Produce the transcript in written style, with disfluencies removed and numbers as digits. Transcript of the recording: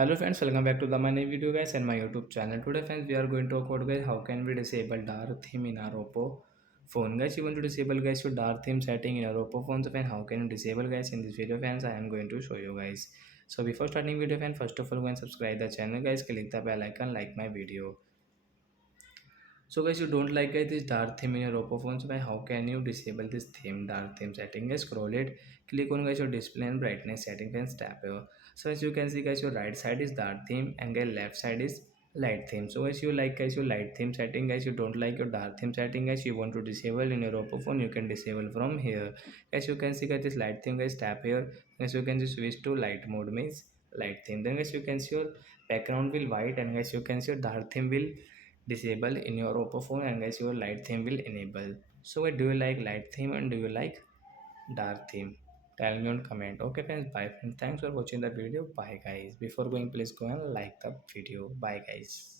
Hello friends, welcome back to the my new video guys and my YouTube channel. Today friends we are going to talk about guys how can we disable dark theme in our Oppo phone. Guys, you want to disable guys your dark theme setting in your Oppo phone. So friend, how can you disable guys in this video friends? I am going to show you guys. So before starting video friend, first of all go and subscribe the channel guys. Click the bell icon, like my video. So guys, you don't like guys this dark theme in your Oppo phone. So guys, how can you disable this theme dark theme setting? Guys, scroll it, click on guys your display and brightness setting and tap here. So as you can see guys, your right side is dark theme and guys left side is light theme. So guys, you like guys your light theme setting guys, you don't like your dark theme setting guys, you want to disable in your Oppo phone, you can disable from here. As you can see guys, this light theme guys, tap here. As you can just switch to light mode means light theme. Then guys you can see your background will white and guys you can see your dark theme will disable in your Oppo phone and guys your light theme will enable. So do you like light theme and do you like dark theme? Tell me on comment. Okay friends, bye friends, thanks for watching the video. Bye guys. Before going, please go and like the video. Bye guys.